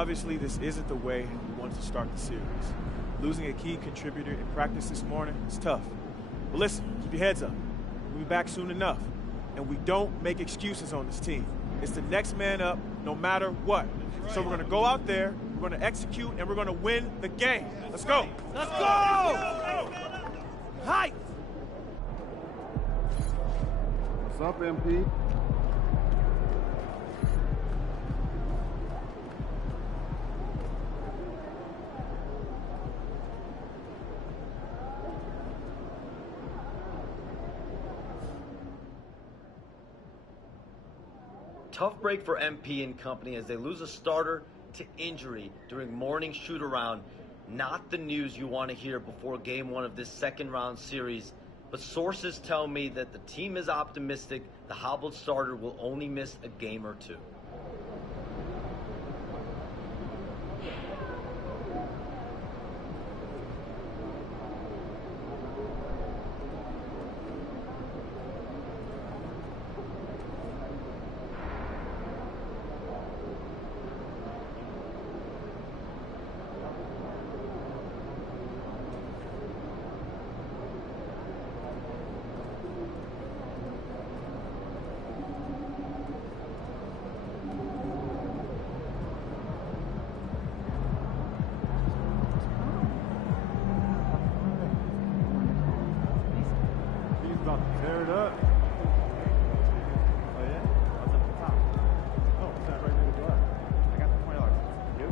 Obviously, this isn't the way we wanted to start the series. Losing a key contributor in practice this morning is tough. But listen, keep your heads up. We'll be back soon enough. And we don't make excuses on this team. It's the next man up, no matter what. So we're going to go out there, we're going to execute, and we're going to win the game. Let's go. Let's go! Height! What's up, MP? Tough break for MP and company as they lose a starter to injury during morning shoot-around. Not the news you want to hear before game one of this second-round series, but sources tell me that the team is optimistic the hobbled starter will only miss a game or two. Tear it up. Oh, yeah? I was up the top. Oh, it's not right near the glass. I got the $20. You?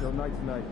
Till night tonight.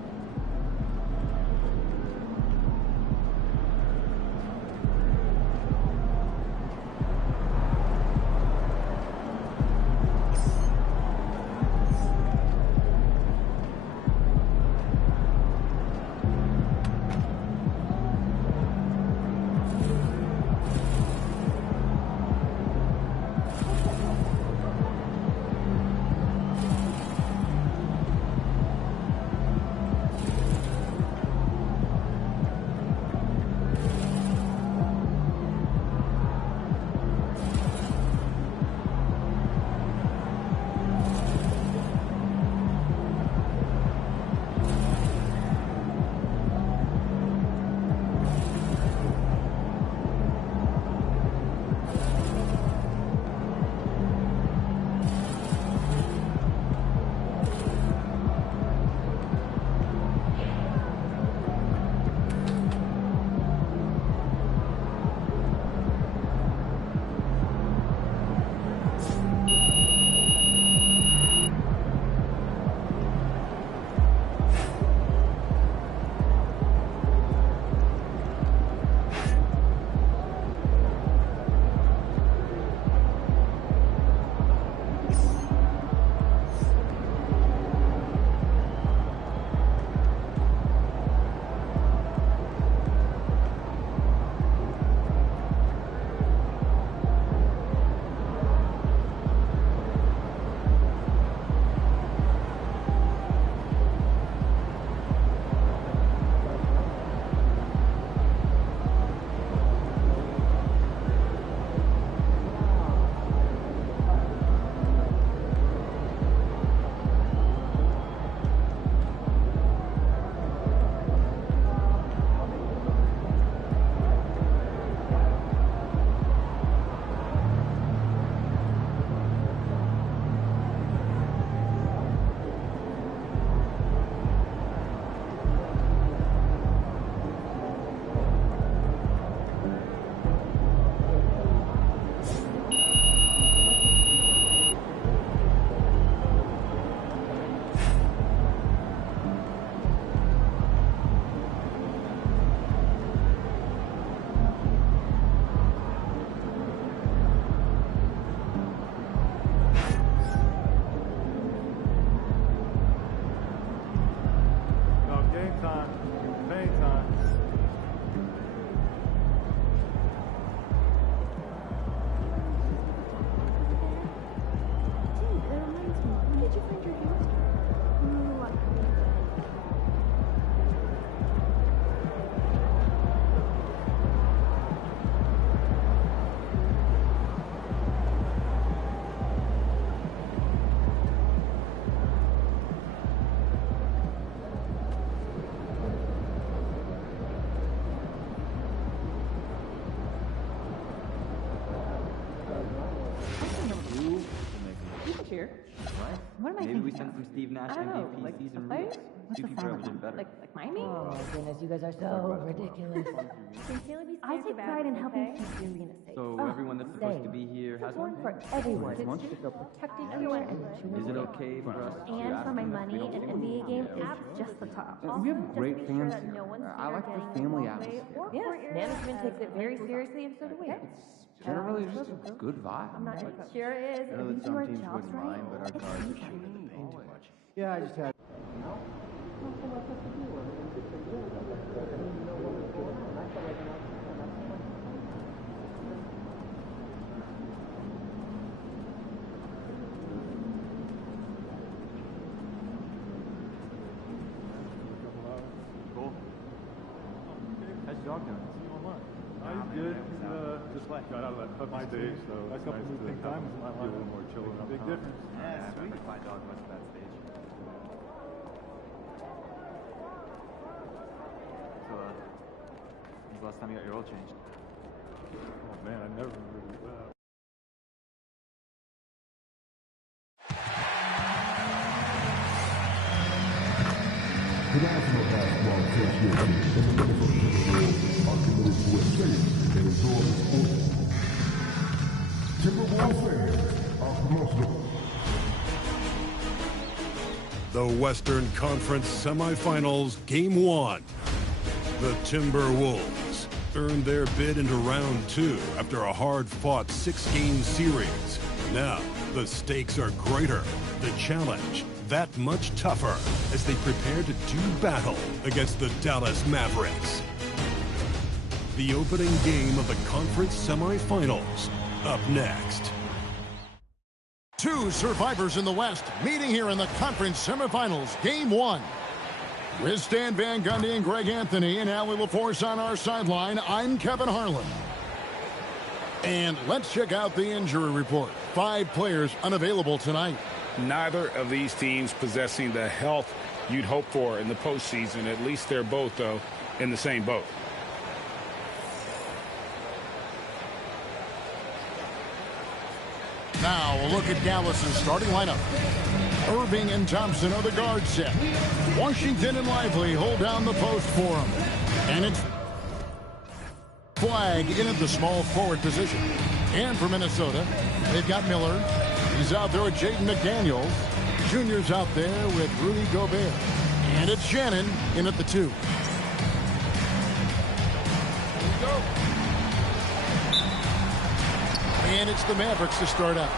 cheer. What am I Maybe thinking we send of? some Steve Nash I don't know, MVP like season a fight? reels. What's Two the people silent ever did one? better. Like Miami? Oh my goodness, you guys are so ridiculous. I take pride in helping keep the arena safe. So everyone that's supposed to be here has one? For everyone. To feel protected here and Is it okay for us to And ask for my them if money, we don't an see them? NBA game is just the top. We have great fans here. I like the family atmosphere. Yes, management takes it very seriously, and so do we. Generally, just a good vibe. It sure is. I know And that we do our some teams jobs wouldn't right. mind, but our guards are shooting the paint too much. Yeah, I just had. Cool. How's your dog doing? He's good. He's just like got out of that puppy stage, so A it's couple nice new to pink diamonds in my be a little life. more chill and Big uptown. difference. Yeah, sweet. My dog went to that stage. So, when's the last time you got your oil changed? Oh man, I never really. The National Basketball Association and the Minnesota Timberwolves are committed to a safe and enjoyable sport. Timberwolves fans are promotional. The Western Conference Semifinals, Game 1. The Timberwolves earned their bid into round 2 after a hard-fought 6-game series. Now, the stakes are greater, the challenge that much tougher as they prepare to do battle against the Dallas Mavericks. The opening game of the conference semifinals, up next. Two survivors in the West meeting here in the conference semifinals, Game 1. With Stan Van Gundy and Greg Anthony and Allie LaForce on our sideline, I'm Kevin Harlan. And let's check out the injury report. 5 players unavailable tonight. Neither of these teams possessing the health you'd hope for in the postseason. At least they're both, though, in the same boat. Now a look at Dallas's starting lineup. Irving and Thompson are the guard set. Washington and Lively hold down the post for him. And it's Flag in at the small forward position. And for Minnesota, they've got Miller. He's out there with Jaden McDaniels. Junior's out there with Rudy Gobert. And it's Shannon in at the 2. And it's the Mavericks to start out.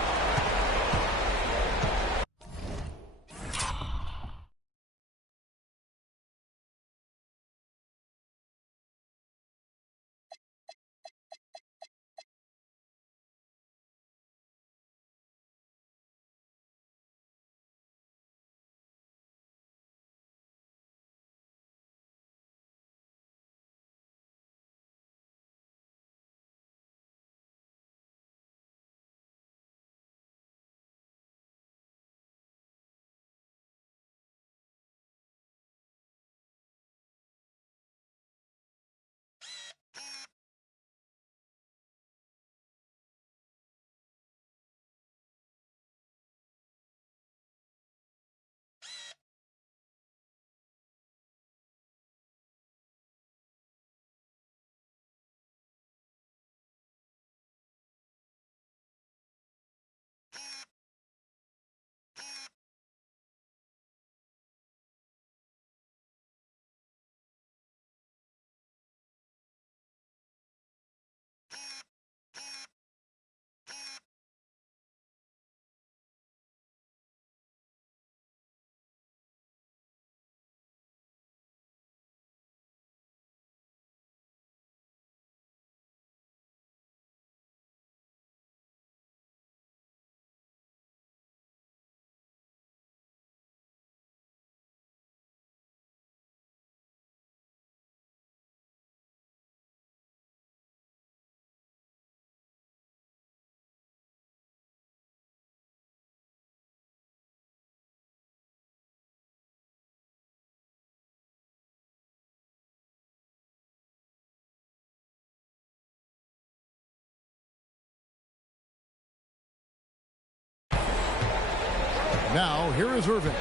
Now, here is Irving.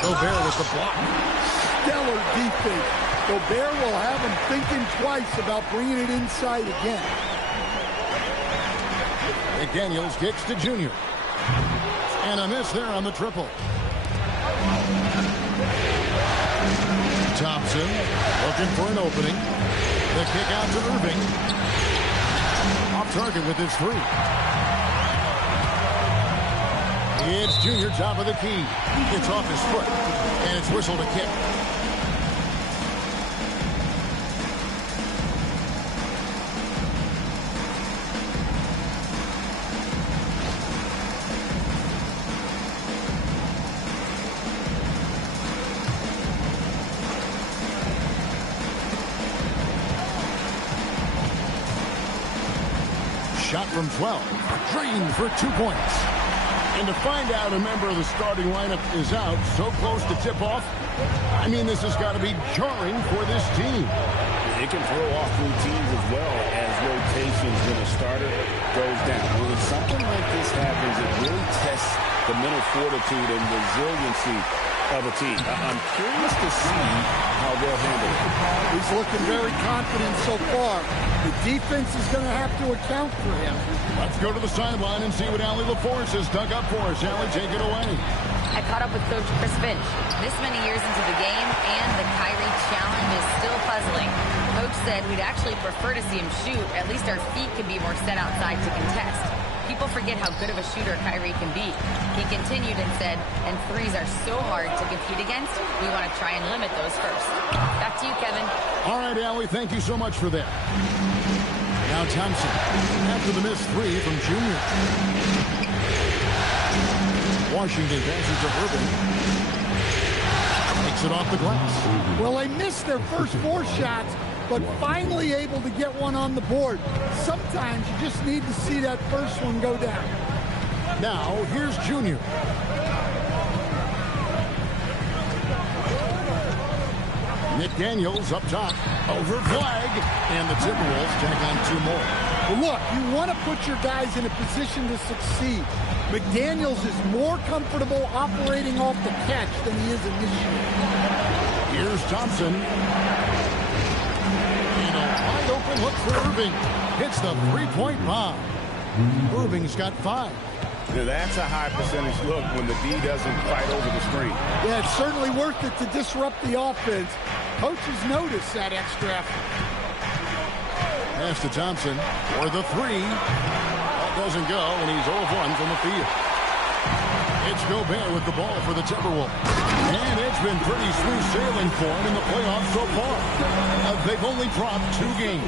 Gobert with the block. Stellar defense. Gobert will have him thinking twice about bringing it inside again. McDaniels kicks to Junior. And a miss there on the triple. Thompson looking for an opening. The kick out to Irving. Off target with his three. It's Junior, top of the key. It's off his foot, and it's whistled a kick. Shot from 12. Drained for 2 points. And to find out a member of the starting lineup is out so close to tip-off, I mean, this has got to be jarring for this team. It can throw off routines as well as rotations when a starter goes down. When something like this happens, it really tests the mental fortitude and resiliency of a team. I'm curious to see how they'll handle it. He's looking very confident so far. The defense is going to have to account for him. Let's go to the sideline and see what Allie LaForce has dug up for us. Allie, take it away. I caught up with Coach Chris Finch. This many years into the game, and the Kyrie challenge is still puzzling. Coach said we'd actually prefer to see him shoot. At least our feet can be more set outside to contest. People forget how good of a shooter Kyrie can be. He continued and said, and threes are so hard to compete against, we want to try and limit those first. Back to you, Kevin. All right, Allie, thank you so much for that. Now Thompson, after the missed three from Junior. Washington passes to Irving. Takes it off the glass. Well, they missed their first 4 shots, but finally able to get one on the board. Sometimes you just need to see that first one go down. Now, here's Junior. McDaniels up top. Over flag. And the Timberwolves take on 2 more. Well, look, you want to put your guys in a position to succeed. McDaniels is more comfortable operating off the catch than he is initiating. Here's Thompson. And a wide open look for Irving. Hits the three-point bomb. Irving's got 5. Now that's a high percentage look when the D doesn't fight over the screen. Yeah, it's certainly worth it to disrupt the offense. Coaches notice that extra effort. Pass to Thompson for the 3. That doesn't go, and he's 0 of 1 from the field. It's Gobert with the ball for the Timberwolves. And it's been pretty smooth sailing for him in the playoffs so far. They've only dropped 2 games.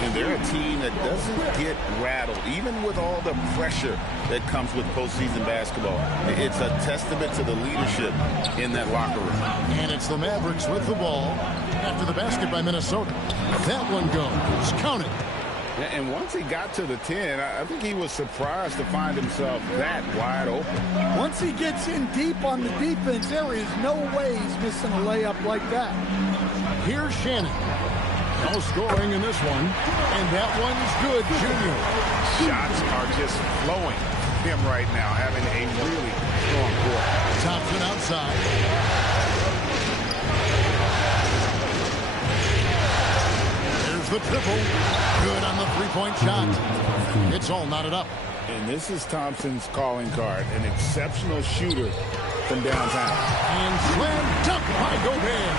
And they're a team that doesn't get rattled, even with all the pressure that comes with postseason basketball. It's a testament to the leadership in that locker room. And it's the Mavericks with the ball after the basket by Minnesota. That one goes. Count it. And once he got to the 10, I think he was surprised to find himself that wide open. Once he gets in deep on the defense, there is no way he's missing a layup like that. Here's Shannon. No scoring in this one. And that one's good, Junior. Shots are just flowing him right now, having a really strong quarter. Thompson outside. The triple. Good on the three-point shot. It's all knotted up. And this is Thompson's calling card. An exceptional shooter from downtown. And slam dunk by Gobert.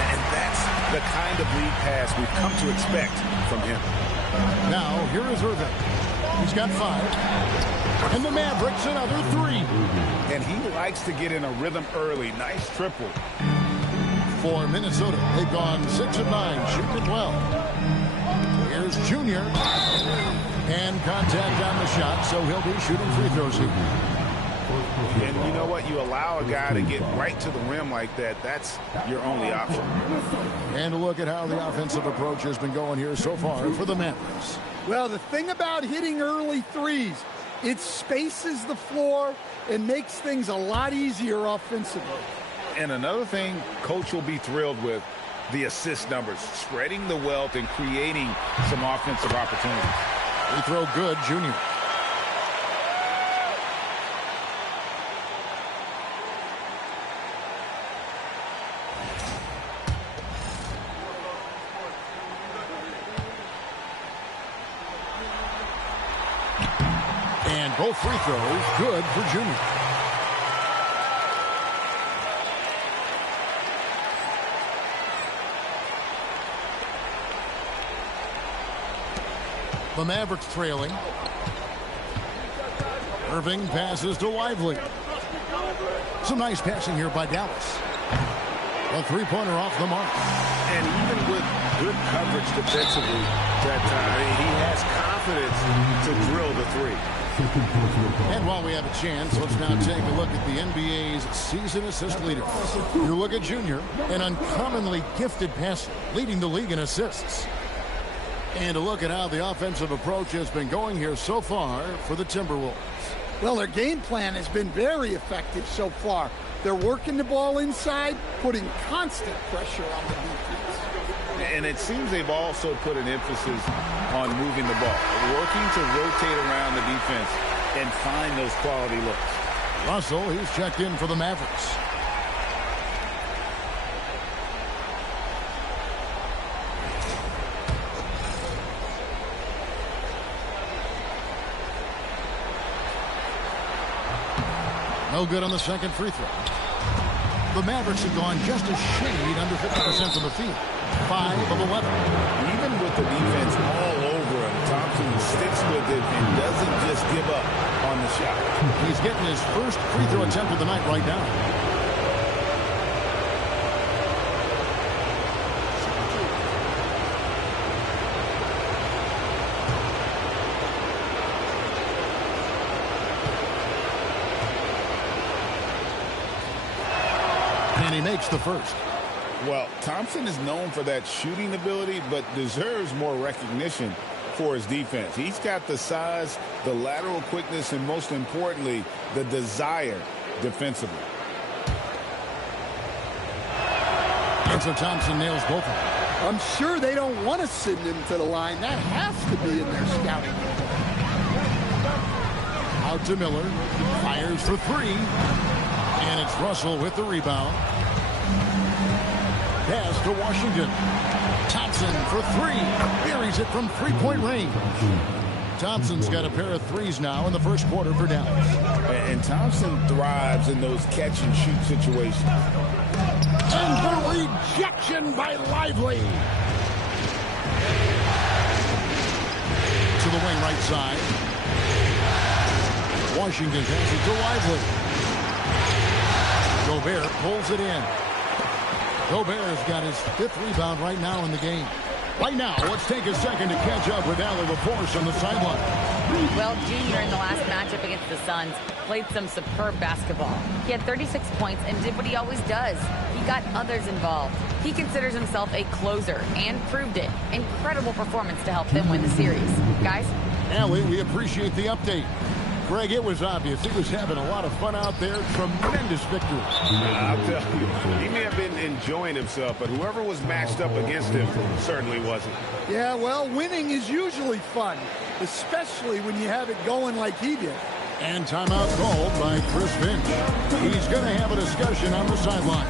And that's the kind of lead pass we've come to expect from him. Now, here is Irving. He's got 5. And the Mavericks another 3. And he likes to get in a rhythm early. Nice triple. For Minnesota, they've gone 6 of 9, shooting it well. Here's Junior. And contact on the shot, so he'll be shooting free throws here. And you know what? You allow a guy to get right to the rim like that. That's your only option. And a look at how the offensive approach has been going here so far for the Mavericks. Well, the thing about hitting early threes, it spaces the floor and makes things a lot easier offensively. And another thing Coach will be thrilled with, the assist numbers, spreading the wealth and creating some offensive opportunities. Free throw good, Junior. And both free throws good for Junior. The Mavericks trailing. Irving passes to Lively. Some nice passing here by Dallas. A three-pointer off the mark. And even with good coverage defensively that time, he has confidence to drill the three. And while we have a chance, let's now take a look at the NBA's season assist leaders. You look at Junior, an uncommonly gifted passer, leading the league in assists. And a look at how the offensive approach has been going here so far for the Timberwolves. Well, their game plan has been very effective so far. They're working the ball inside, putting constant pressure on the defense. And it seems they've also put an emphasis on moving the ball, working to rotate around the defense and find those quality looks. Russell, he's checked in for the Mavericks. No good on the second free throw. The Mavericks have gone just a shade under 50% from the field. 5 of 11. Even with the defense all over him, Thompson sticks with it and doesn't just give up on the shot. He's getting his first free throw attempt of the night right now. And he makes the first. Well, Thompson is known for that shooting ability, but deserves more recognition for his defense. He's got the size, the lateral quickness, and most importantly, the desire defensively. And so Thompson nails both of them. I'm sure they don't want to send him to the line. That has to be in their scouting report. Out to Miller. Fires for three. And it's Russell with the rebound. Pass to Washington. Thompson for three. Buries it from three-point range. Thompson's got a pair of threes now in the first quarter for Dallas. And Thompson thrives in those catch-and-shoot situations. And the rejection by Lively. To the wing right side. Washington passes to Lively. Gobert pulls it in. Gobert has got his 5th rebound right now in the game. Right now, let's take a second to catch up with Allie LaForce on the sideline. Well, Junior in the last matchup against the Suns played some superb basketball. He had 36 points and did what he always does. He got others involved. He considers himself a closer and proved it. Incredible performance to help them win the series. Guys? Allie, we appreciate the update. Greg, it was obvious. He was having a lot of fun out there. Tremendous victory. I'll tell you, he may have been enjoying himself, but whoever was matched up against him certainly wasn't. Yeah, well, winning is usually fun, especially when you have it going like he did. And timeout called by Chris Finch. He's going to have a discussion on the sideline.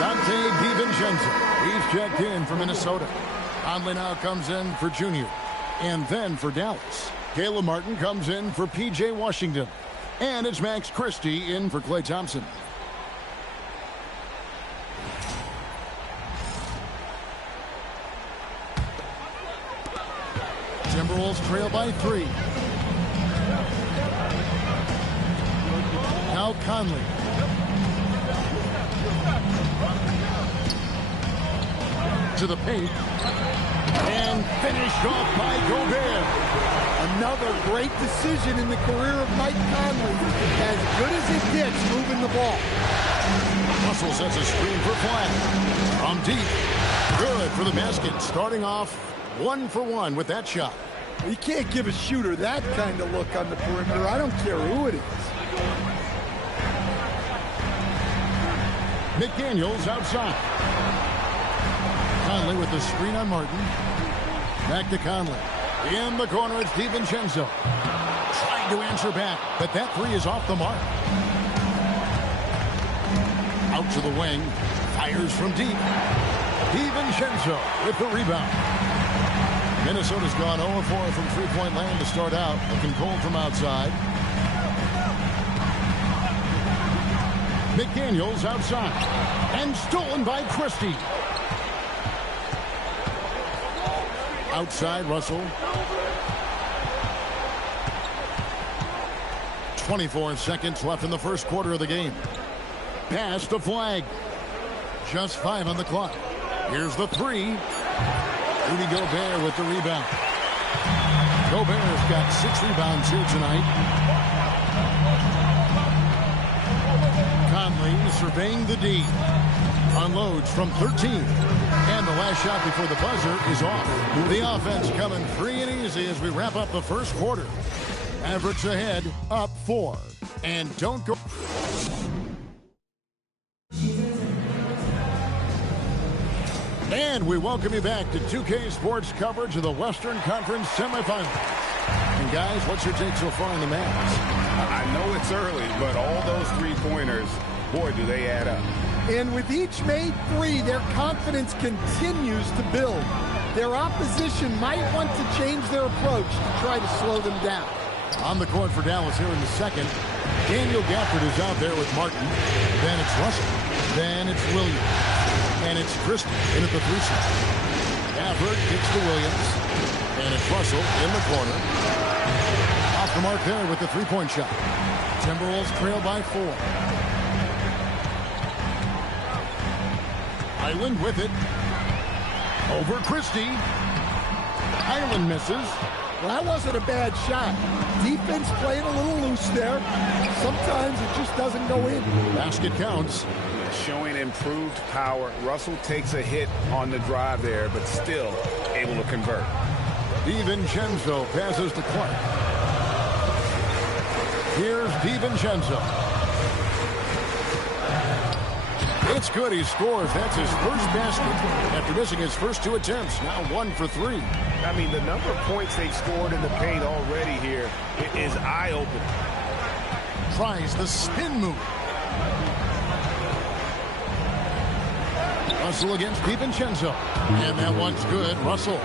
Dante DiVincenzo. He's checked in for Minnesota. Conley now comes in for Junior. And then for Dallas. Caleb Martin comes in for P.J. Washington. And it's Max Christie in for Klay Thompson. Timberwolves trail by 3. Now Conley. To the paint. And finished off by Gobert. Another great decision in the career of Mike Conley. As good as it gets moving the ball. Russell sets a screen for Flat. From deep. Good for the basket. Starting off 1 for 1 with that shot. You can't give a shooter that kind of look on the perimeter. I don't care who it is. McDaniels outside. Conley with the screen on Martin. Back to Conley. In the corner, it's DiVincenzo. Trying to answer back, but that three is off the mark. Out to the wing. Fires from deep. DiVincenzo with the rebound. Minnesota's gone 0-4 from three-point land to start out. Looking cold from outside. McDaniels outside. And stolen by Christie. Outside, Russell. 24 seconds left in the first quarter of the game. Pass to Flag. Just 5 on the clock. Here's the three. Rudy Gobert with the rebound. Gobert's got 6 rebounds here tonight. Conley surveying the D. Unloads from 13. And the last shot before the buzzer is off. The offense coming free and easy as we wrap up the first quarter. Mavericks ahead, up 4. And don't go... And we welcome you back to 2K Sports coverage of the Western Conference semifinals. And guys, what's your take so far in the match? I know it's early, but all those three-pointers, boy, do they add up. And with each made three, their confidence continues to build. Their opposition might want to change their approach to try to slow them down. On the court for Dallas here in the second. Daniel Gafford is out there with Martin. Then it's Russell. Then it's Williams. And it's Christie in at the 3 slot. Gafford kicks to Williams. And it's Russell in the corner. Off the mark there with the three-point shot. Timberwolves trail by 4. Island with it. Over Christie. Island misses. Well, that wasn't a bad shot. Defense playing a little loose there. Sometimes it just doesn't go in. Basket counts. Showing improved power. Russell takes a hit on the drive there, but still able to convert. DiVincenzo passes to Clark. Here's DiVincenzo. It's good. He scores. That's his first basket after missing his first 2 attempts. Now 1 for 3. I mean, the number of points they've scored in the paint already here is eye-opening. Tries the spin move. Russell against DiVincenzo. And that one's good. Russell's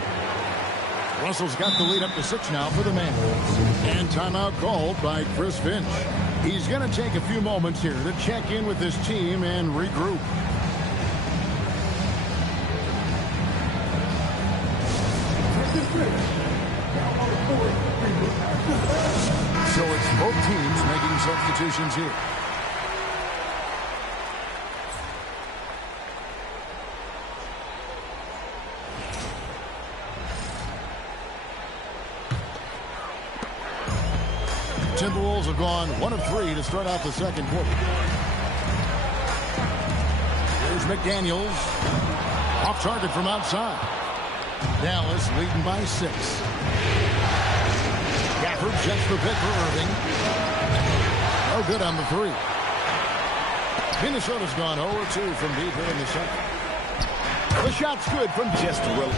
got the lead up to 6 now for the man. And timeout called by Chris Finch. He's going to take a few moments here to check in with his team and regroup. So it's both teams making substitutions here. Timberwolves have gone 1 of 3 to start out the second quarter. Here's McDaniels. Off target from outside. Dallas leading by 6. Gafford sets the pick for Irving. No good on the 3. Minnesota's gone 0-2 from deep here in the second. The shot's good from just Will.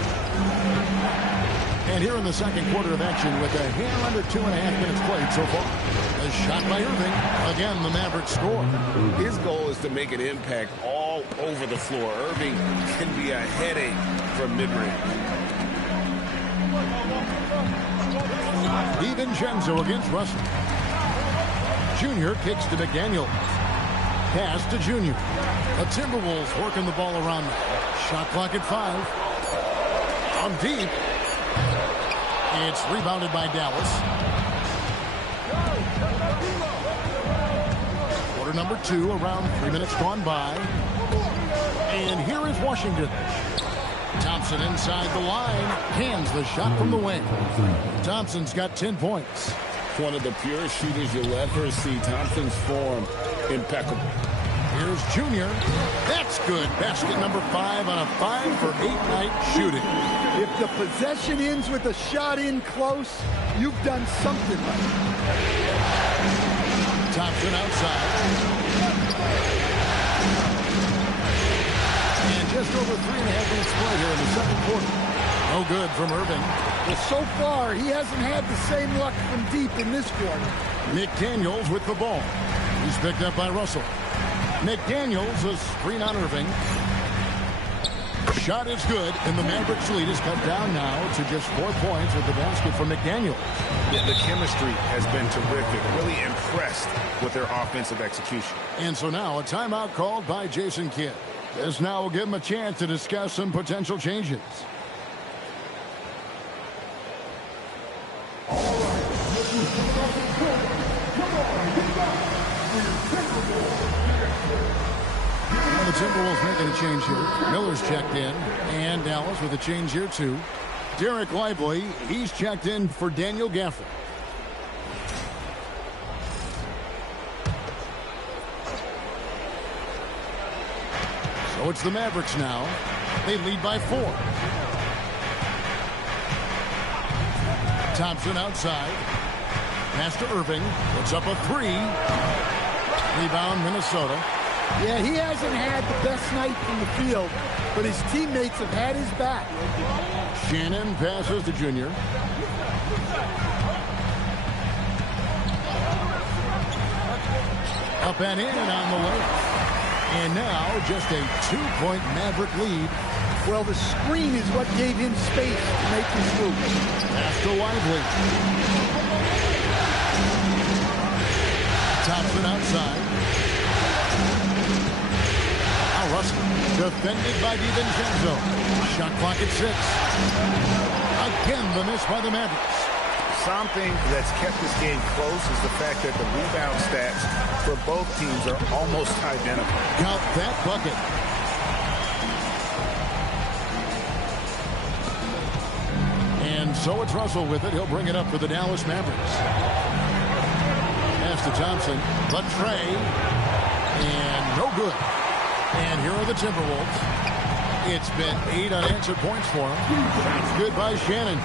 And here in the second quarter of action with a hair under 2.5 minutes played so far. A shot by Irving. Again, the Mavericks score. His goal is to make an impact all over the floor. Irving can be a headache from mid-range. DiVincenzo against Russell. Junior kicks to McDaniel. Pass to Junior. The Timberwolves working the ball around them. Shot clock at 5. On deep. It's rebounded by Dallas. Quarter number 2, around 3 minutes gone by. And here is Washington. Thompson inside the line. Hands the shot from the wing. Thompson's got 10 points. One of the purest shooters you'll ever see. Thompson's form impeccable. Here's Junior. That's good. Basket number 5 on a 5 for 8 night shooting. If the possession ends with a shot in close, you've done something right. Thompson outside. And just over 3.5 minutes play here in the second quarter. No good from Irving. Well, so far, he hasn't had the same luck from deep in this quarter. McDaniels with the ball. He's picked up by Russell. McDaniels, a screen on Irving. Shot is good, and the Mavericks lead is cut down now to just 4 points with the basket from McDaniels. Yeah, the chemistry has been terrific. Really impressed with their offensive execution. And so now a timeout called by Jason Kidd. This now will give him a chance to discuss some potential changes. The Timberwolves making a change here. Miller's checked in, and Dallas with a change here too. Derek Lively, he's checked in for Daniel Gafford. So it's the Mavericks now. They lead by 4. Thompson outside. Pass to Irving. Puts up a 3. Rebound Minnesota. Yeah, he hasn't had the best night from the field, but his teammates have had his back. Shannon passes to Junior. Up and in on the layup. And now just a 2-point Maverick lead. Well, the screen is what gave him space to make his move. Pass to Lively. Thompson outside. Now Russell, defended by DiVincenzo. Shot clock at 6. Again, the miss by the Mavericks. Something that's kept this game close is the fact that the rebound stats for both teams are almost identical. Count that bucket. And so it's Russell with it. He'll bring it up for the Dallas Mavericks. Pass to Thompson. But Trey. And no good. And here are the Timberwolves. It's been 8 unanswered points for him. That's good by Shannon.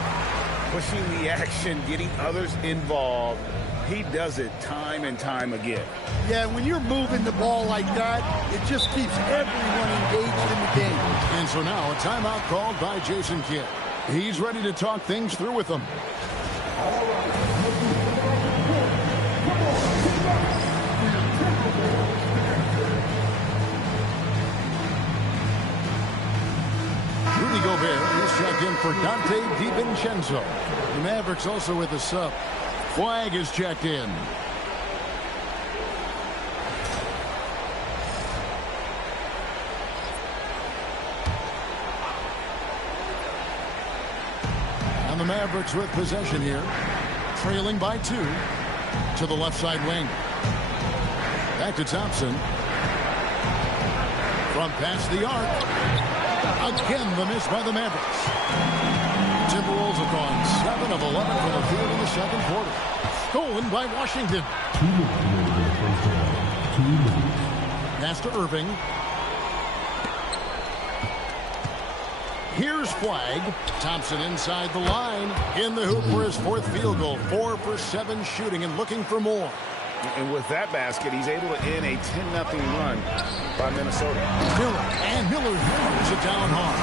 Pushing the action, getting others involved. He does it time and time again. Yeah, when you're moving the ball like that, it just keeps everyone engaged in the game. And so now a timeout called by Jason Kidd. He's ready to talk things through with them. Rudy Gobert is checked in for Dante DiVincenzo. The Mavericks also with a sub. Flag is checked in. And the Mavericks with possession here. Trailing by 2 to the left side wing. Back to Thompson. From past the arc. Again, the miss by the Mavericks. Timberwolves have gone 7 of 11 from the field in the second quarter. Stolen by Washington. Pass to Irving. Here's Flag. Thompson inside the line. In the hoop for his 4th field goal. 4 for 7 shooting and looking for more. And with that basket, he's able to end a 10-0 run by Minnesota. Miller hammers it down hard.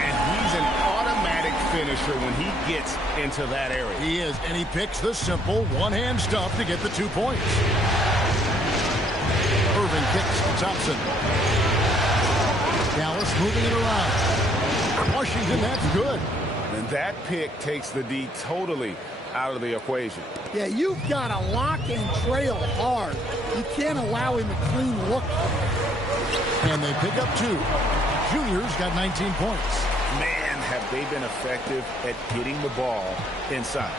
And he's an automatic finisher when he gets into that area. He is, and he picks the simple one-hand stuff to get the 2 points. Irving kicks to Thompson. Dallas moving it around. Washington, that's good. And that pick takes the D totally out of the equation. Yeah, you've got to lock and trail hard. You can't allow him a clean look. And they pick up 2. Junior's got 19 points. Man, have they been effective at getting the ball inside.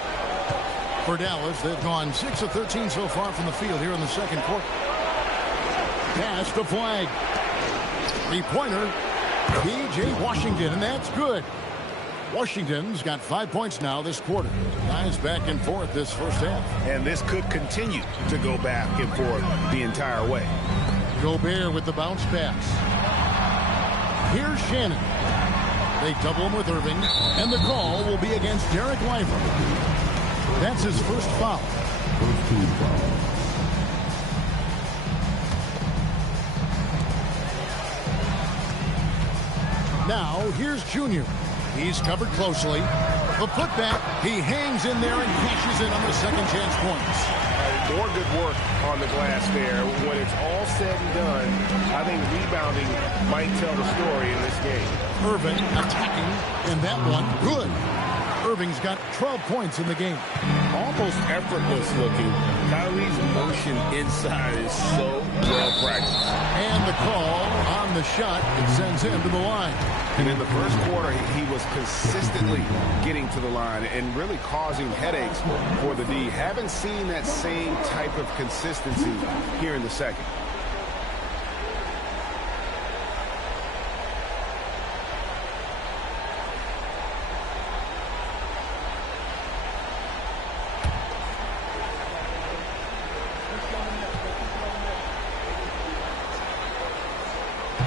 For Dallas, they've gone 6 of 13 so far from the field here in the second quarter. Pass to Flag. 3-pointer. P.J. Washington, and that's good. Washington's got 5 points now this quarter. Guys back and forth this first half. And this could continue to go back and forth the entire way. Gobert with the bounce pass. Here's Shannon. They double him with Irving, and the call will be against Derek Lively. That's his first foul. First team foul. Now, here's Junior. He's covered closely. The putback, he hangs in there and cashes in on the second chance points. More good work on the glass there. When it's all said and done, I think rebounding might tell the story in this game. Irving attacking, and that one good. Irving's got 12 points in the game. Almost effortless looking. Kyrie's motion inside is so well practiced. And the call on the shot, it sends him to the line. And in the first quarter, he was consistently getting to the line and really causing headaches for the D. Haven't seen that same type of consistency here in the second.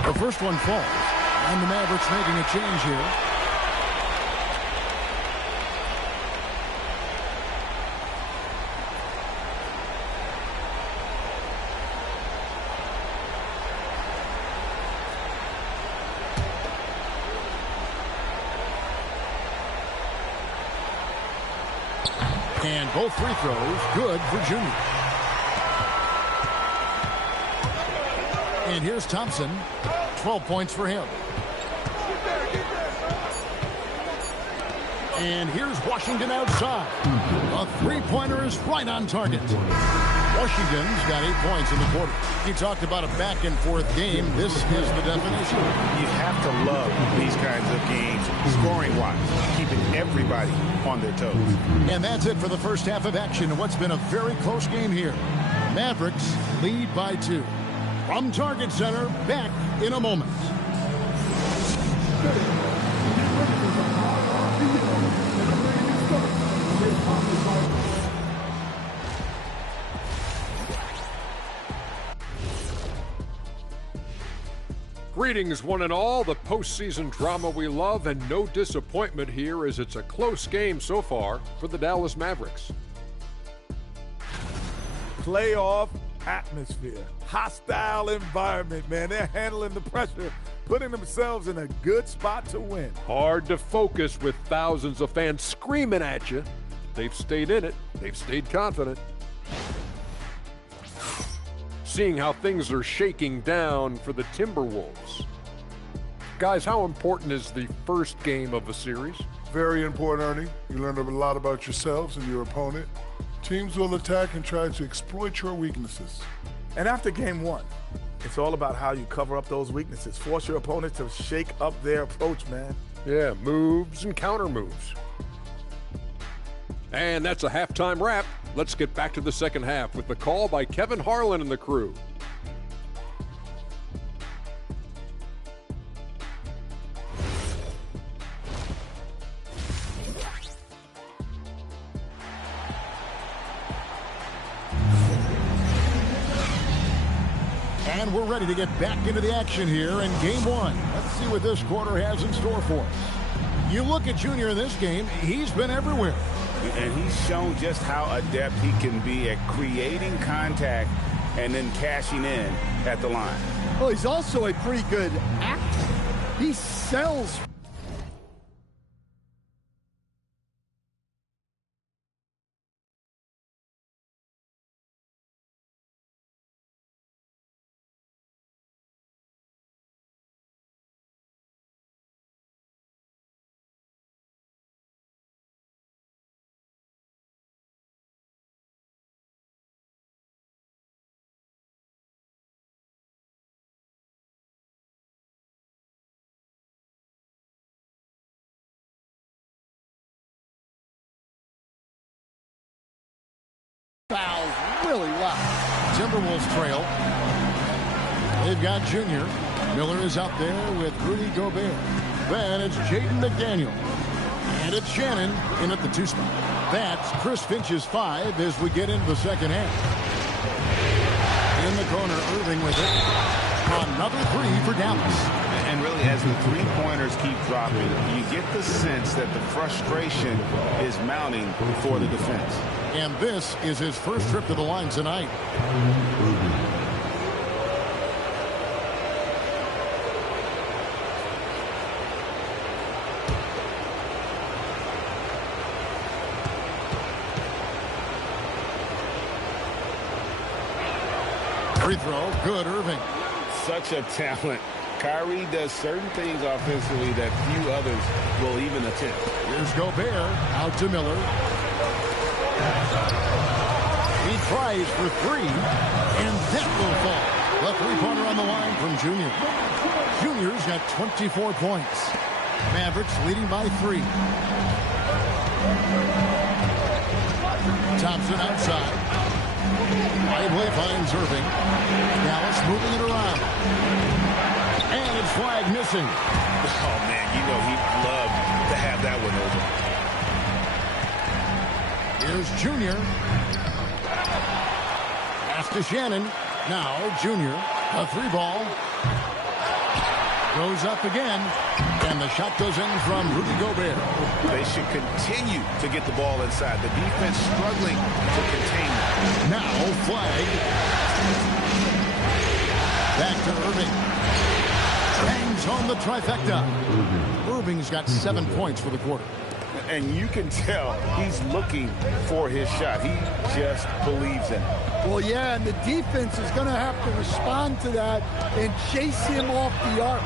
The first one falls, and the Mavericks making a change here. And both free throws good for Junior. And here's Thompson. 12 points for him. And here's Washington outside. A three-pointer is right on target. Washington's got 8 points in the quarter. You talked about a back-and-forth game. This is the definition. You have to love these kinds of games, scoring-wise, keeping everybody on their toes. And that's it for the first half of action in what's been a very close game here. Mavericks lead by 2. From Target Center, back in a moment. Greetings, one and all. The postseason drama we love, and no disappointment here as it's a close game so far for the Dallas Mavericks. Playoff atmosphere, hostile environment, man. They're handling the pressure, putting themselves in a good spot to win. Hard to focus with thousands of fans screaming at you. They've stayed in it. They've stayed confident. Seeing how things are shaking down for the Timberwolves. Guys, how important is the first game of a series? Very important, Ernie. You learn a lot about yourselves and your opponent. Teams will attack and try to exploit your weaknesses. And after game 1, it's all about how you cover up those weaknesses. Force your opponent to shake up their approach, man. Yeah, moves and counter moves. And that's a halftime wrap. Let's get back to the second half with the call by Kevin Harlan and the crew. And we're ready to get back into the action here in game 1. Let's see what this quarter has in store for us. You look at Junior in this game, he's been everywhere. And he's shown just how adept he can be at creating contact and then cashing in at the line. Well, he's also a pretty good actor. He sells. Fouls really loud. Timberwolves trail. They've got Junior. Miller is out there with Rudy Gobert. Then it's Jaden McDaniel. And it's Shannon in at the 2 spot. That's Chris Finch's 5 as we get into the second half. In the corner, Irving with it. Another 3 for Dallas. And really, as the three-pointers keep dropping, you get the sense that the frustration is mounting for the defense. And this is his first trip to the line tonight. Free throw, good, Irving. Such a talent. Kyrie does certain things offensively that few others will even attempt. Here's Gobert, out to Miller. He tries for three, and that will fall. The three-pointer on the line from Junior. Junior's got 24 points. Mavericks leading by 3. Thompson outside. Lively finds Irving. Dallas moving it around. And it's flag missing. Oh, man, you know he'd love to have that one over. Here's Junior. Pass to Shannon. Now Junior. A 3-ball. Goes up again. And the shot goes in from Rudy Gobert. They should continue to get the ball inside. The defense struggling to contain them. Now flag. Back to Irving. Bangs on the trifecta. Irving's got 7 points for the quarter. And you can tell he's looking for his shot. He just believes in it. Well, yeah, and the defense is going to have to respond to that and chase him off the arc.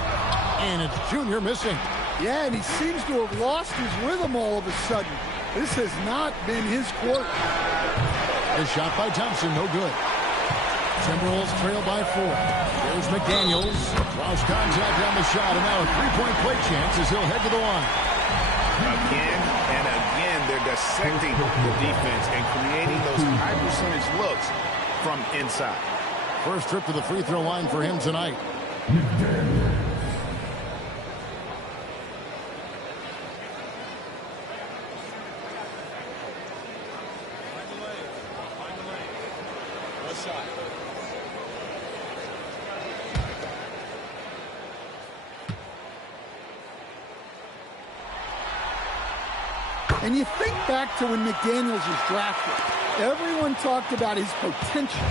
And it's Junior missing. Yeah, and he seems to have lost his rhythm all of a sudden. This has not been his quarter. A shot by Thompson, no good. Timberwolves trail by 4. Here's McDaniels. Lost contact on the shot, and now a three-point play chance as he'll head to the line. Again and again, they're dissecting the defense and creating those high-percentage looks from inside. First trip to the free throw line for him tonight. And you think back to when McDaniels was drafted. Everyone talked about his potential.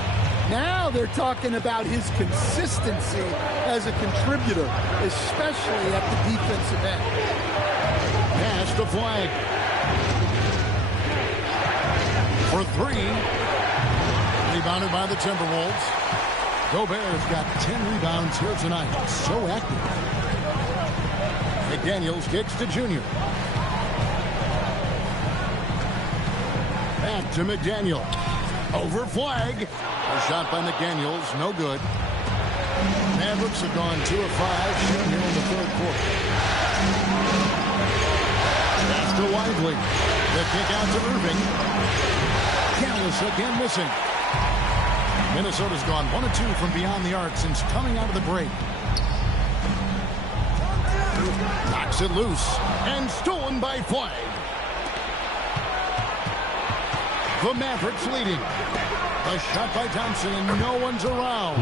Now they're talking about his consistency as a contributor, especially at the defensive end. Pass the flag. For 3. Rebounded by the Timberwolves. Gobert's got 10 rebounds here tonight. So active. McDaniels kicks to Junior. Back to McDaniel. Over flag. A shot by McDaniels. No good. Mavericks have gone 2 of 5 shooting here in the third quarter. Pass to Lively. The kick out to Irving. Dallas again missing. Minnesota's gone 1 of 2 from beyond the arc since coming out of the break. Knocks it loose. And stolen by flag. The Mavericks leading. A shot by Thompson, and no one's around.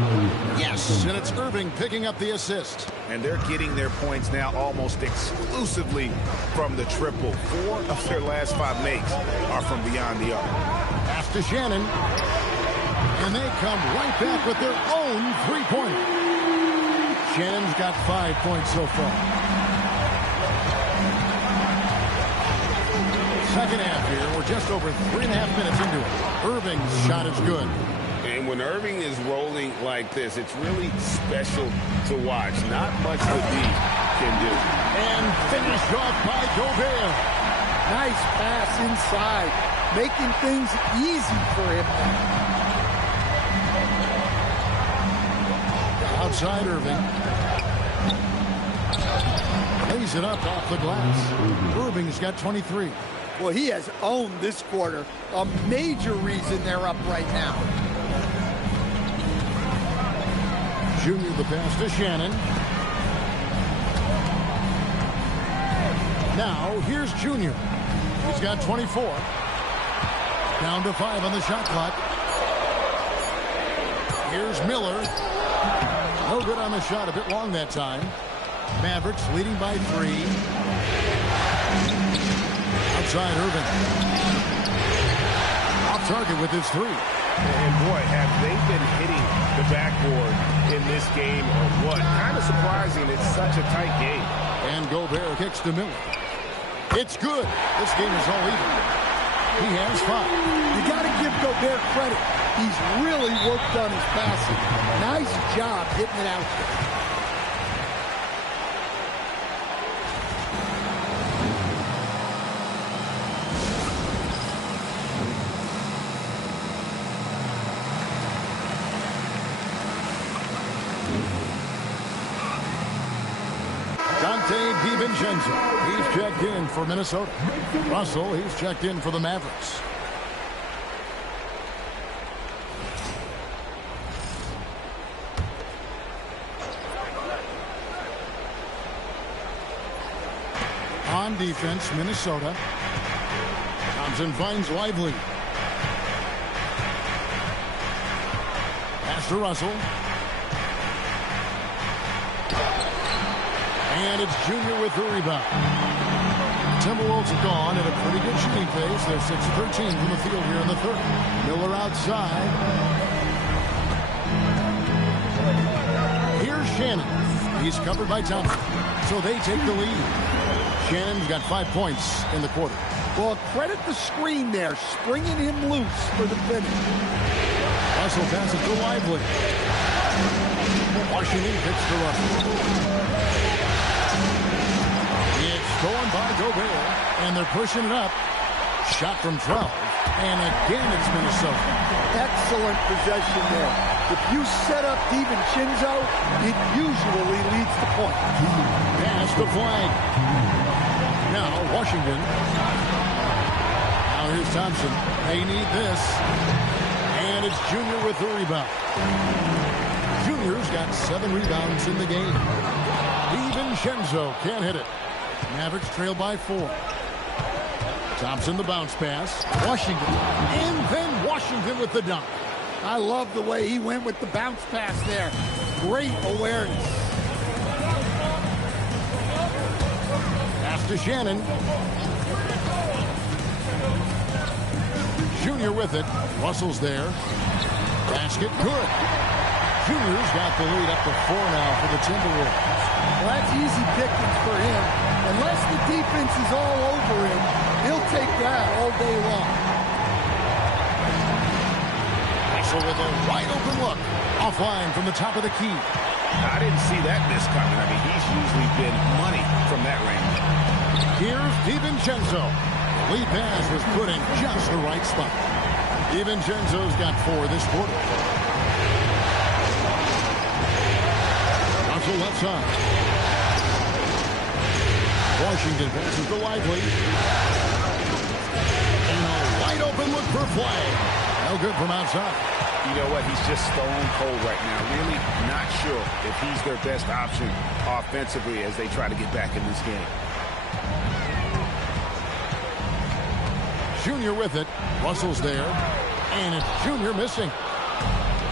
Yes, and it's Irving picking up the assist. And they're getting their points now almost exclusively from the triple. 4 of their last 5 makes are from beyond the arc. Pass to Shannon. And they come right back with their own three-pointer. Shannon's got 5 points so far. Second half here. We're just over 3.5 minutes into it. Irving's shot is good. And when Irving is rolling like this, it's really special to watch. Not much the D can do. And finished off by Gobert. Nice pass inside, making things easy for him. Outside Irving. Lays it up off the glass. Irving's got 23. Well, he has owned this quarter. A major reason they're up right now. Junior the pass to Shannon. Now, here's Junior. He's got 24. Down to 5 on the shot clock. Here's Miller. No good on the shot. A bit long that time. Mavericks leading by 3. Outside Irving. Off target with his 3. And boy, have they been hitting the backboard in this game or what? Kind of surprising. It's such a tight game. And Gobert kicks to Miller. It's good. This game is all even. He has 5. You got to give Gobert credit. He's really worked on his passing. Nice job getting it out there. Dante DiVincenzo, he's checked in for Minnesota. Russell, he's checked in for the Mavericks. On defense, Minnesota. Thompson finds Lively. Pass to Russell. And it's Junior with the rebound. Timberwolves have gone at a pretty good shooting pace. They're 6 of 13 from the field here in the third. Miller outside. Here's Shannon. He's covered by Thompson. So they take the lead. Shannon's got 5 points in the quarter. Well, credit the screen there, springing him loose for the finish. Russell passes to Lively. Washington picks to Russell. Going by Gobert, and they're pushing it up. Shot from 12, and again it's Minnesota. Excellent possession there. If you set up DiVincenzo, it usually leads to points. Pass the flag. Now Washington. Now here's Thompson. They need this. And it's Junior with the rebound. Junior's got 7 rebounds in the game. DiVincenzo can't hit it. Mavericks trail by 4. Thompson the bounce pass. Washington. And then Washington with the dunk. I love the way he went with the bounce pass there. Great awareness. Pass to Shannon. Junior with it. Russell's there. Basket good. Junior's got the lead up to 4 now for the Timberwolves. Well, that's easy pickings for him. Unless the defense is all over him, he'll take that all day long. Russell with a wide open look. Offline from the top of the key. I didn't see that miss coming. I mean, he's usually been money from that range. Here's DiVincenzo. The lead pass was put in just the right spot. DiVincenzo's got 4 this quarter. Russell left side. Washington passes to Lively. And a wide open look for Flay. No good from outside. You know what? He's just stone cold right now. Really not sure if he's their best option offensively as they try to get back in this game. Junior with it. Russell's there. And it's Junior missing.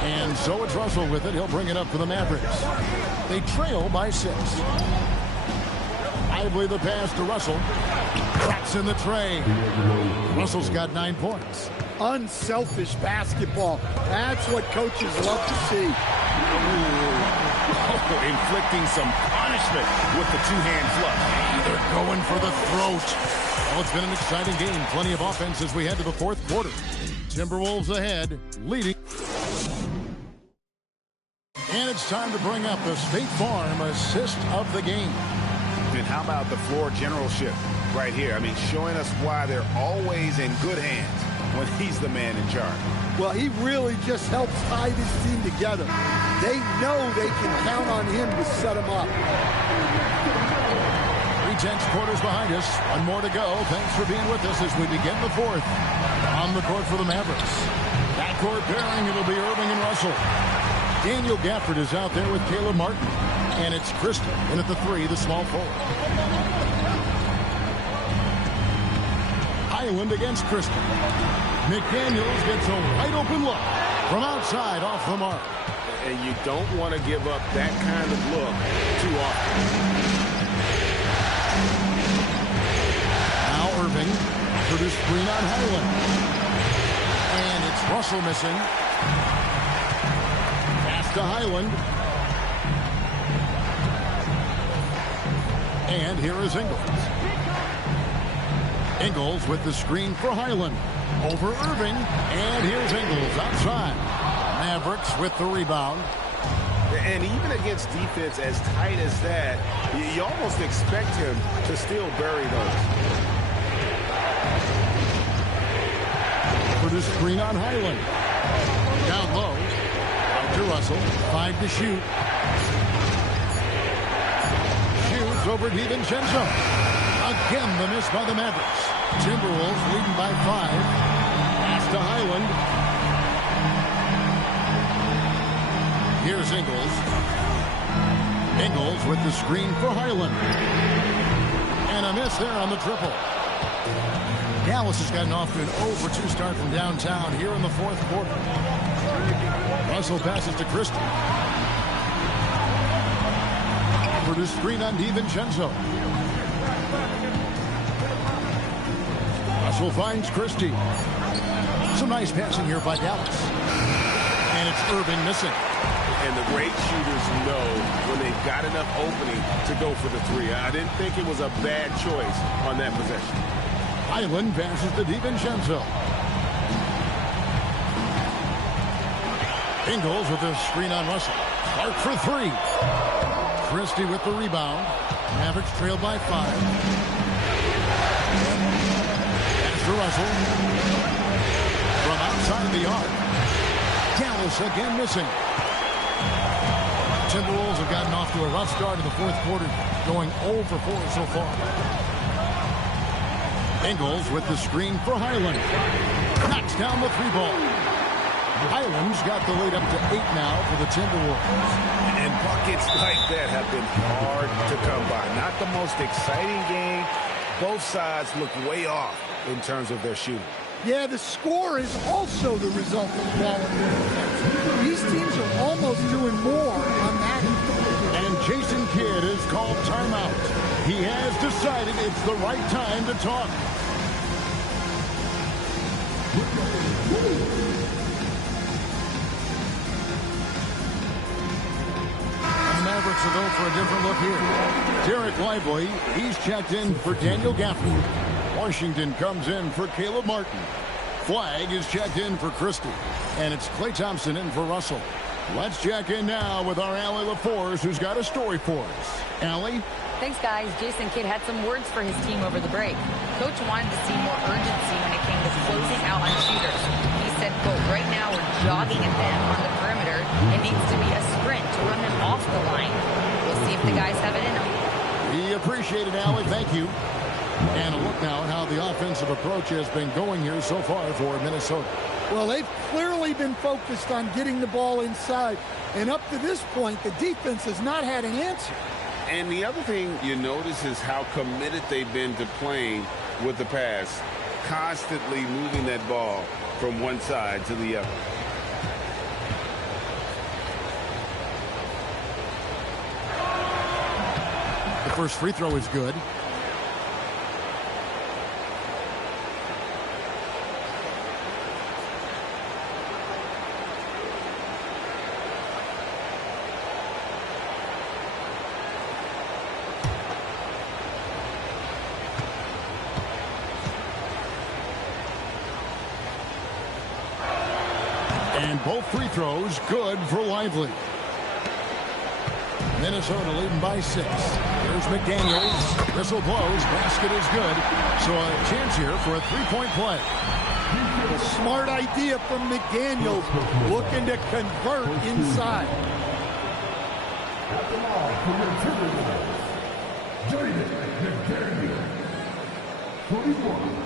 And so it's Russell with it. He'll bring it up for the Mavericks. They trail by 6. Lively the pass to Russell. Traps in the tray. Russell's got 9 points. Unselfish basketball. That's what coaches love to see. Inflicting some punishment with the 2-hand flush. They're going for the throat. Well, it's been an exciting game. Plenty of offense as we head to the 4th quarter. Timberwolves ahead, leading. And it's time to bring up the State Farm assist of the game. And how about the floor generalship right here? I mean, showing us why they're always in good hands when he's the man in charge. Well, he really just helps tie this team together. They know they can count on him to set them up. 3/10 quarters behind us. 1 more to go. Thanks for being with us as we begin the 4th. On the court for the Mavericks. Backcourt pairing, it'll be Irving and Russell. Daniel Gafford is out there with Caleb Martin. And it's Christon in at the 3, the small forward. Highland against Christon. McDaniels gets a wide open look from outside off the mark. And you don't want to give up that kind of look too often. Now Irving for the screen on Highland. And it's Russell missing. Pass to Highland. And here is Ingles. Ingles with the screen for Highland. Over Irving, and here's Ingles outside. Mavericks with the rebound. And even against defense as tight as that, you almost expect him to still bury those. For the screen on Highland. Down low. Out to Russell. 5 to shoot. Shoots over DiVincenzo. Again, the miss by the Mavericks. Timberwolves leading by 5. Pass to Highland. Here's Ingles. Ingles with the screen for Highland. And a miss there on the triple. Dallas has gotten off to an 0-for-2 start from downtown here in the fourth quarter. Russell passes to Christie. For the screen on DiVincenzo. Russell finds Christie. Some nice passing here by Dallas. And it's Irving missing. And the great shooters know when they've got enough opening to go for the three. I didn't think it was a bad choice on that possession. Highland passes to DiVincenzo. Ingles with a screen on Russell. Clark for 3. Christie with the rebound. Mavericks trail by 5. Pass to Russell. From outside the arc. Dallas again missing. Timberwolves have gotten off to a rough start in the fourth quarter, going 0-for-4 so far. Ingles with the screen for Highland. Knocks down the 3-ball. Highland's got the lead up to 8 now for the Timberwolves. And buckets like that have been hard to come by. Not the most exciting game. Both sides look way off in terms of their shooting. Yeah, the score is also the result of quality defense. These teams are almost doing more on that end. And Jason Kidd has called timeout. He has decided it's the right time to talk. And the Mavericks will go for a different look here. Derek Lively, he's checked in for Daniel Gaffney. Washington comes in for Caleb Martin. Flagg is checked in for Christie. And it's Klay Thompson in for Russell. Let's check in now with our Allie LaForce, who's got a story for us. Allie? Thanks, guys. Jason Kidd had some words for his team over the break. Coach wanted to see more urgency when it came to closing out on shooters. He said, quote, right now we're jogging at them on the perimeter. It needs to be a sprint to run them off the line. We'll see if the guys have it in them. We appreciate it, Allie. Thank you. And a look now at how the offensive approach has been going here so far for Minnesota. Well, they've clearly been focused on getting the ball inside. And up to this point, the defense has not had an answer. And the other thing you notice is how committed they've been to playing with the pass, constantly moving that ball from one side to the other. The first free throw is good. And both free throws good for Lively. Minnesota leading by 6. Here's McDaniels. Whistle blows. Basket is good. So a chance here for a three-point play. A smart idea from McDaniels, looking to convert inside. At the line for your Timberwolves, Jaden McDaniels, 31.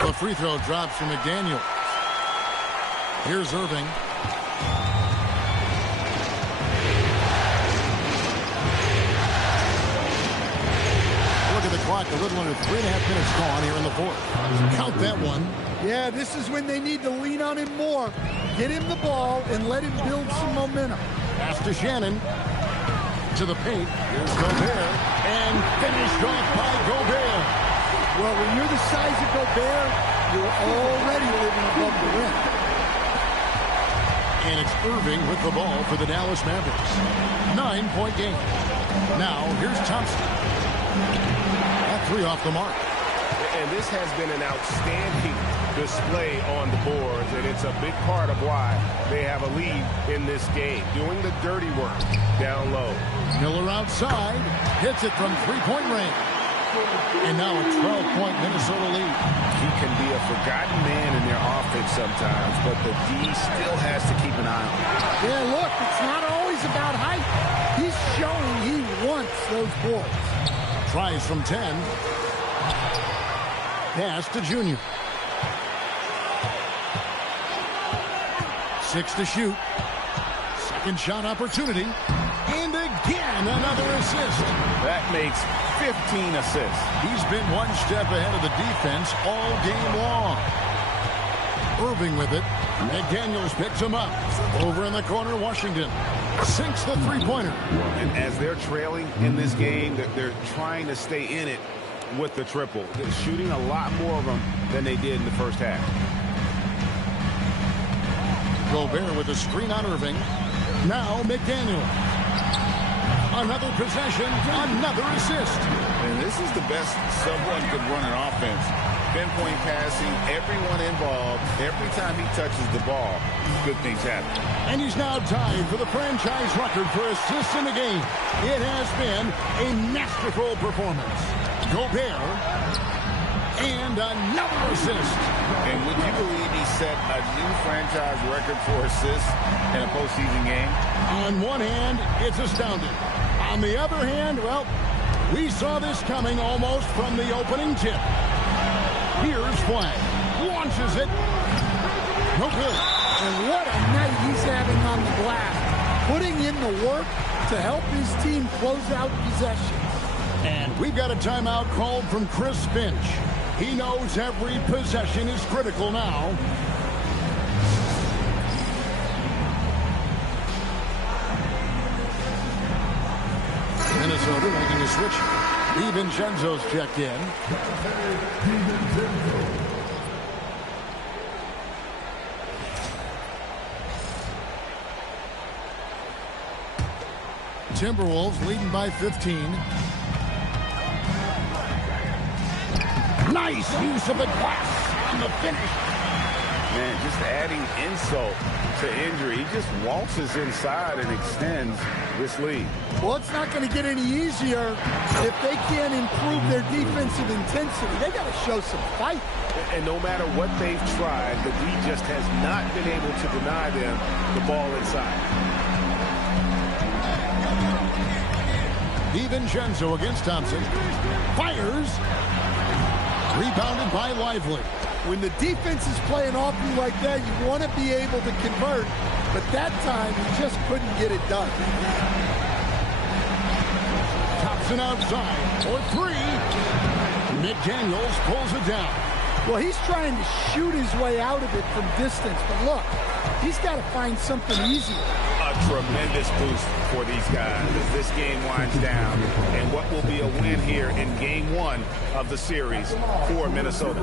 The free throw drops from McDaniels. Here's Irving. Look at the clock, a little under 3.5 minutes gone here in the fourth. Count that one. Yeah, this is when they need to lean on him more. Get him the ball and let him build some momentum. Pass to Shannon. To the paint. Here's Gobert. And finished off by Gobert. Well, when you're the size of Gobert, you're already living above the rim. And it's Irving with the ball for the Dallas Mavericks. 9-point game. Now, here's Thompson. That three off the mark. And this has been an outstanding display on the boards, and it's a big part of why they have a lead in this game, doing the dirty work down low. Miller outside, hits it from three-point range. And now a 12-point Minnesota lead. He can be a forgotten man in their offense sometimes, but the D still has to keep an eye on him. Yeah, look, it's not always about height. He's showing he wants those boards. Tries from 10. Pass to Junior. 6 to shoot. Second shot opportunity. And again, another assist. That makes 15 assists. He's been one step ahead of the defense all game long. Irving with it. McDaniels picks him up. Over in the corner, Washington sinks the three-pointer. And as they're trailing in this game, they're trying to stay in it with the triple. They're shooting a lot more of them than they did in the first half. Gobert with a screen on Irving. Now McDaniel. Another possession, another assist. And this is the best someone could run an offense. Pinpoint passing, everyone involved. Every time he touches the ball, good things happen. And he's now tied for the franchise record for assists in the game. It has been a masterful performance. Gobert, and another assist. And would you believe he set a new franchise record for assists in a postseason game? On one hand, it's astounding. On the other hand, well, we saw this coming almost from the opening tip. Here's Flag. Launches it. No good. And what a night he's having on the glass. Putting in the work to help his team close out possessions. And we've got a timeout called from Chris Finch. He knows every possession is critical now. Minnesota making a switch. DiVincenzo's checked in. Timberwolves leading by 15. Nice use of the glass on the finish. Man, just adding insult to injury. He just waltzes inside and extends this lead. Well, it's not going to get any easier if they can't improve their defensive intensity. They got to show some fight. And no matter what they've tried, the D just has not been able to deny them the ball inside. DiVincenzo against Thompson. Fires. Rebounded by Lively. When the defense is playing off you like that, you want to be able to convert. But that time, he just couldn't get it done. Thompson outside for three. McDaniels pulls it down. Well, he's trying to shoot his way out of it from distance. But look, he's got to find something easier. A tremendous boost for these guys as this game winds down. And what will be a win here in Game 1 of the series for Minnesota.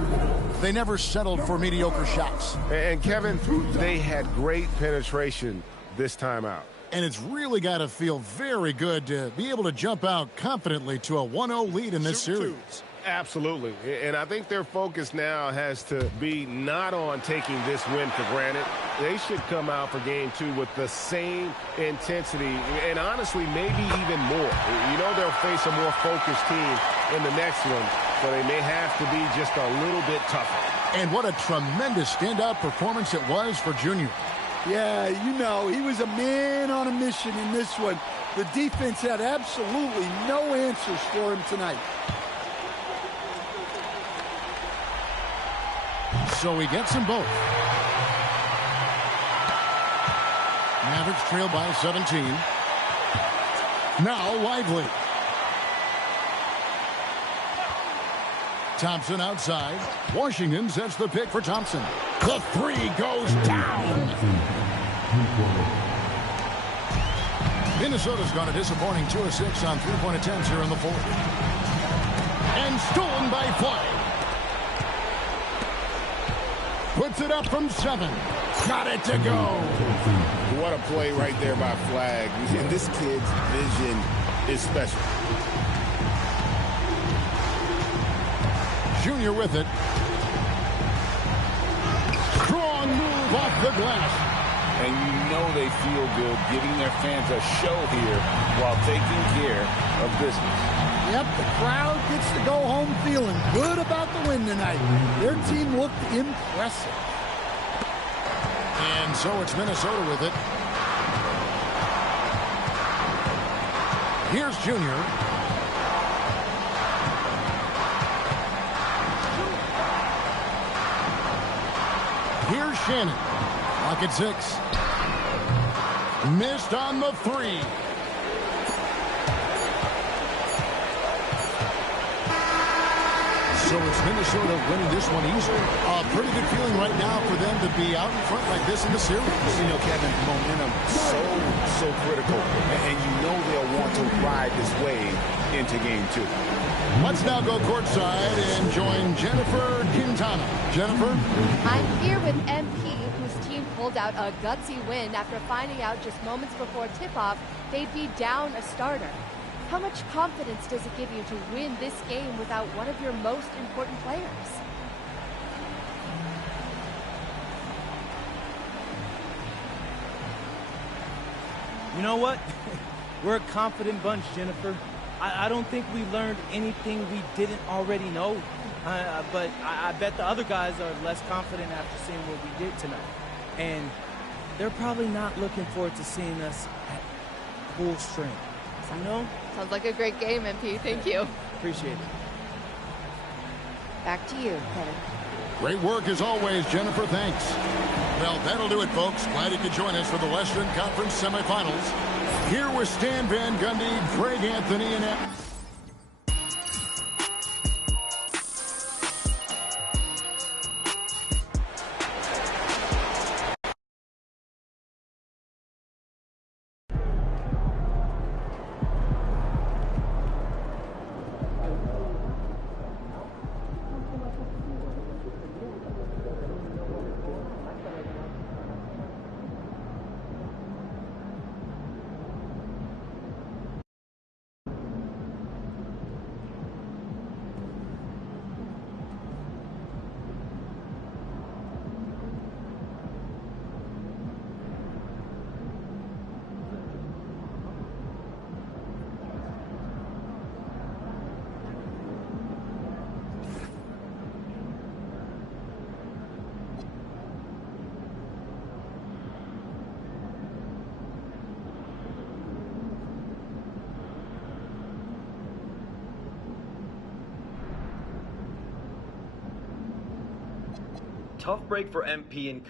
They never settled for mediocre shots. And Kevin, they had great penetration this time out. And it's really got to feel very good to be able to jump out confidently to a 1-0 lead in this series. Absolutely. And I think their focus now has to be not on taking this win for granted. They should come out for Game 2 with the same intensity and honestly maybe even more. You know they'll face a more focused team in the next one, so they may have to be just a little bit tougher. And what a tremendous standout performance it was for Junior. Yeah, you know, he was a man on a mission in this one. The defense had absolutely no answers for him tonight. So he gets them both. Mavericks trail by 17. Now Lively. Thompson outside. Washington sets the pick for Thompson. The three goes down. Minnesota's got a disappointing 2 of 6 on three-point attempts here in the fourth. And stolen by Flag. Puts it up from 7. Got it to go. What a play right there by Flag. And this kid's vision is special. Junior with it. Strong move off the glass. And you know they feel good giving their fans a show here while taking care of business. Yep, the crowd gets to go home feeling good about the win tonight. Their team looked impressive. And so it's Minnesota with it. Here's Junior. Here's Shannon. Clock at 6. Missed on the 3. So it's Minnesota winning this one easily. A pretty good feeling right now for them to be out in front like this in the series. You know, Kevin, momentum so critical. And you know they'll want to ride this wave into game 2. Let's now go courtside and join Jennifer Quintana. Jennifer? I'm here with MP, whose team pulled out a gutsy win after finding out just moments before tip-off they'd be down a starter. How much confidence does it give you to win this game without one of your most important players? You know what? We're a confident bunch, Jennifer. I don't think we learned anything we didn't already know. But I bet the other guys are less confident after seeing what we did tonight. And they're probably not looking forward to seeing us at full strength. You know? Sounds like a great game, MP. Thank you. Appreciate it. Back to you, Kevin. Great work as always, Jennifer. Thanks. Well, that'll do it, folks. Glad you could join us for the Western Conference semifinals. Here with Stan Van Gundy, Greg Anthony, and Tough break for MP and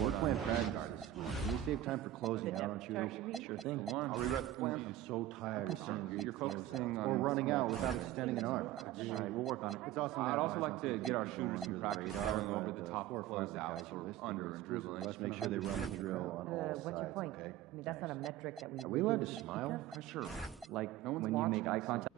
We plan frag guard this morning. Can we save time for closing out on shooters? Sure thing. I'll rewrite the plan. I'm so tired of seeing You're focusing on... or running out without extending an arm. All right, we'll work on it. It's awesome. I'd also like to get our shooters some practice going over the top closeouts or under and dribbling. Let's make sure they run the drill on all sides. What's your point? Okay? I mean, that's not a metric that we... Are we allowed to smile? Sure. Like No one's when you make eye watching. contact?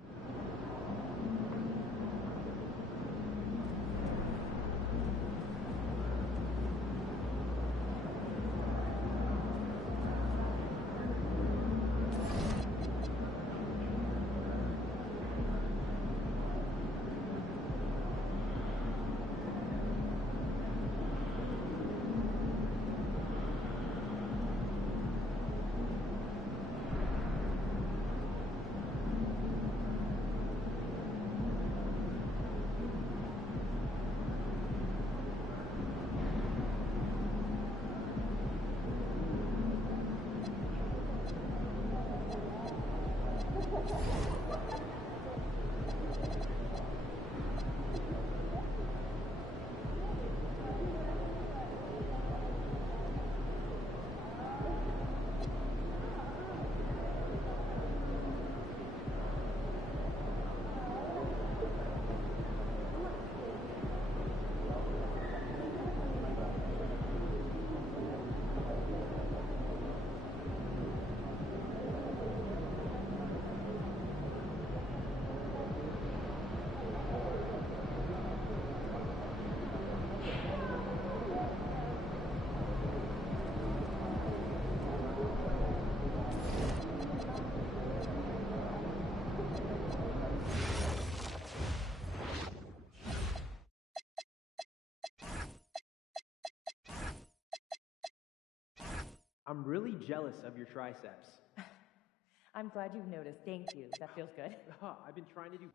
I'm really jealous of your triceps. I'm glad you've noticed. Thank you. That feels good. I've been trying to do...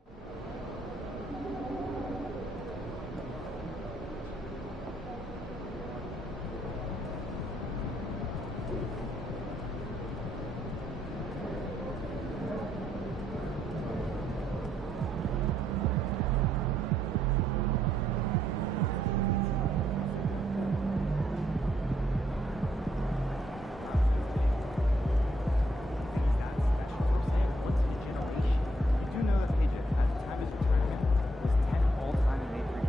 You do know that Page at the time of his retirement was 10th all-time in Major League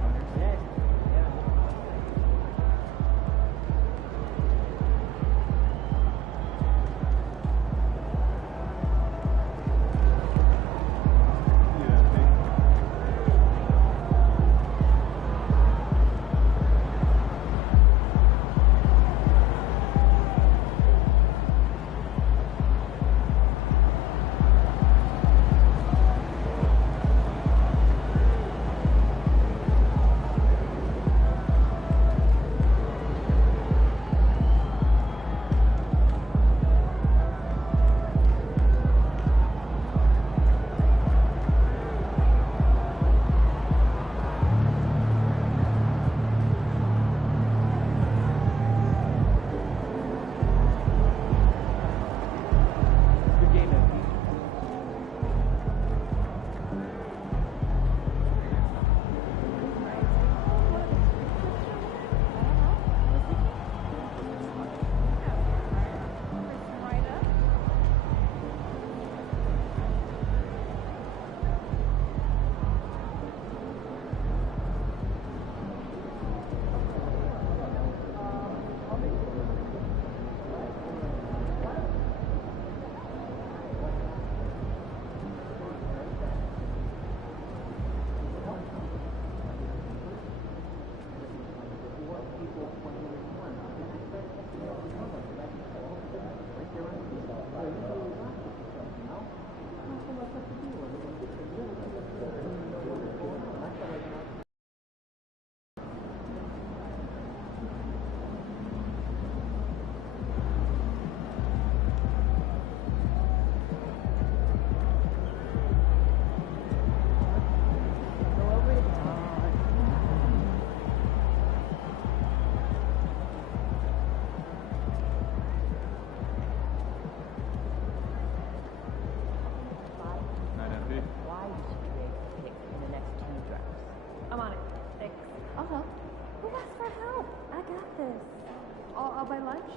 I'll buy lunch.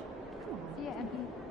See ya, MP.